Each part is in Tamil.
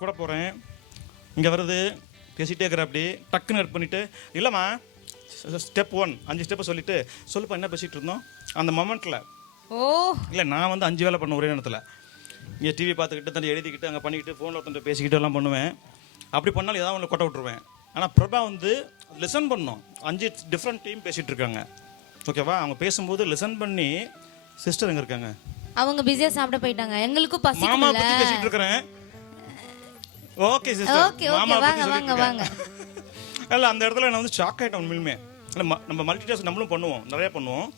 கூட போகிறேன் இங்கே வருது. பேசிகிட்டே இருக்கிற அப்படி டக்குன்னு கட் பண்ணிவிட்டு இல்லைம்மா ஸ்டெப் ஒன் அஞ்சு ஸ்டெப்பை சொல்லிவிட்டு சொல்லுப்பா என்ன பேசிகிட்டு இருந்தோம்? அந்த மொமெண்ட்டில் ஓ. இல்லை நான் வந்து அஞ்சு வேலை பண்ண ஒரே நேரத்தில். இங்கே டிவி பார்த்துக்கிட்டு தண்ணி எழுதிக்கிட்டு அங்கே பண்ணிக்கிட்டு ஃபோனில் ஒருத்தன் பேசிக்கிட்டு எல்லாம் பண்ணுவேன். அப்படி பண்ணாலும் ஏதாவது ஒன்று கொட்ட விட்ருவேன் ஆனால் பிரபா வந்து லிசன் பண்ணோம். அஞ்சு டிஃப்ரெண்ட் டீம் பேசிகிட்டு இருக்காங்க. ஓகேவா அவங்க பேசும்போது லிசன் பண்ணி சிஸ்டர் எங்கே இருக்காங்க? அவங்க பிஸியா சாப்பிட போயிட்டாங்க. எங்களுக்கும் மாமா பசிக்கும்ல பற்றி பேசிகிட்டு இருக்கிறேன். ஓகே சிஸ்டர் ஓகே ஓகே வாங்க வாங்க வாங்க. இல்லை அந்த இடத்துல நான் வந்து ஷாக் ஆகிட்டேன் உண்மையிலுமே. இல்லை நம்ம மல்டி டாஸ்க் நம்மளும் பண்ணுவோம் நிறைய பண்ணுவோம்.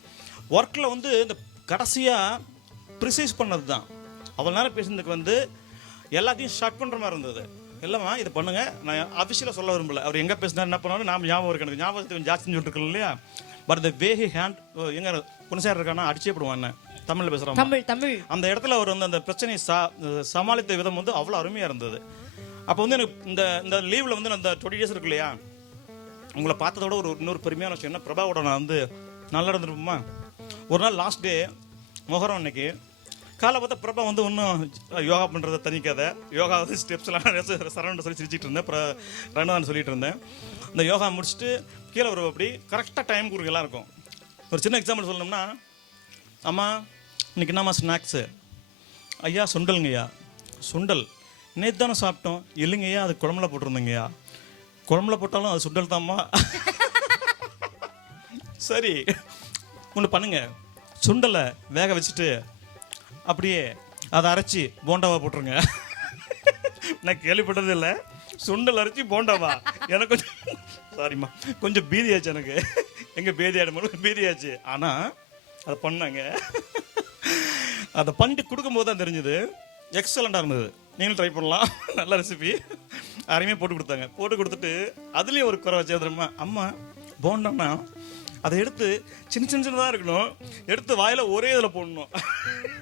ஒர்க்கில் வந்து இந்த கடைசியாக ப்ரிசைஸ் பண்ணது தான். அவ்வளோ நேரம் பேசுனதுக்கு வந்து எல்லாத்தையும் ஷார்ட் பண்ணுற மாதிரி இருந்தது. இல்லைம்மா இதை பண்ணுங்க. நான் அஃபிஷியலாக சொல்ல விரும்பல. அவர் எங்கே பேசினார் என்ன பண்ணாலும் நாம் ஞாபகம் இருக்கு எனக்கு. ஞாபகத்தை கொஞ்சம் ஜாஸ்தி சொல்லிட்டு இல்லையா? But the way he hand எங்கே குணசார் இருக்கானா அடிச்சே போடுவான் என்ன? தமிழில் பேசுகிறான் தமிழ் தமிழ். அந்த இடத்துல அவர் வந்து அந்த பிரச்சனையை சா சமாளித்த விதம் வந்து அவ்வளோ அருமையாக இருந்தது. அப்போ வந்து எனக்கு இந்த இந்த லீவில் வந்து நான் இந்த டுவெண்ட்டி டேஸ் இருக்கு இல்லையா? உங்களை பார்த்ததோட ஒரு இன்னொரு பெருமையான விஷயம் என்ன? பிரபாவோட நான் வந்து நல்லா இருந்திருப்போமா ஒரு நாள் லாஸ்ட் டே மொஹரம் அன்னைக்கு காலை பார்த்தா பிரபா வந்து ஒன்றும் யோகா பண்ணுறத தனிக்காத யோகா வந்து ஸ்டெப்ஸ்லாம் சரௌண்ட் சொல்லி சிரிச்சிட்டு இருந்தேன். அப்புறம் ரெண்டு சொல்லிட்டு இருந்தேன். இந்த யோகா முடிச்சுட்டு கீழே வரும் அப்படி கரெக்டாக டைம் கொடுக்கலாம் இருக்கும். ஒரு சின்ன எக்ஸாம்பிள் சொல்லணும்னா அம்மா இன்னைக்கு என்னம்மா ஸ்நாக்ஸு ஐயா சுண்டலுங்கய்யா. சுண்டல். நேற்று தானே சாப்பிட்டோம். இல்லைங்கய்யா அது குழம்புல போட்டிருந்தேங்கய்யா. குழம்புல போட்டாலும் அது சுண்டல் தாம்மா. சரி ஒன்று பண்ணுங்க. சுண்டலை வேக வச்சுட்டு அப்படியே அதை அரைச்சி போண்டாவா போட்டுருங்க. நான் கேள்விப்பட்டது இல்லை. சுண்டல் அரைச்சி போண்டாவா. எனக்கு கொஞ்சம் சாரிம்மா கொஞ்சம் பீதியாச்சு எனக்கு. எங்கே பேதியாடும் பீதியாச்சு. ஆனால் அதை பண்ணாங்க. அதை பண்ணிட்டு கொடுக்கும்போது தான் தெரிஞ்சது. எக்ஸலண்ட்டாக இருந்தது. நீங்களும் ட்ரை பண்ணலாம். நல்ல ரெசிபி அருமையாக போட்டு கொடுத்தாங்க. போட்டு கொடுத்துட்டு அதுலேயும் ஒரு குறை வச்சு தெரியுமா? அம்மா போண்டோம்னா அதை எடுத்து சின்ன சின்ன சின்னதாக இருக்கணும். எடுத்து வாயில் ஒரே இதில் போடணும்.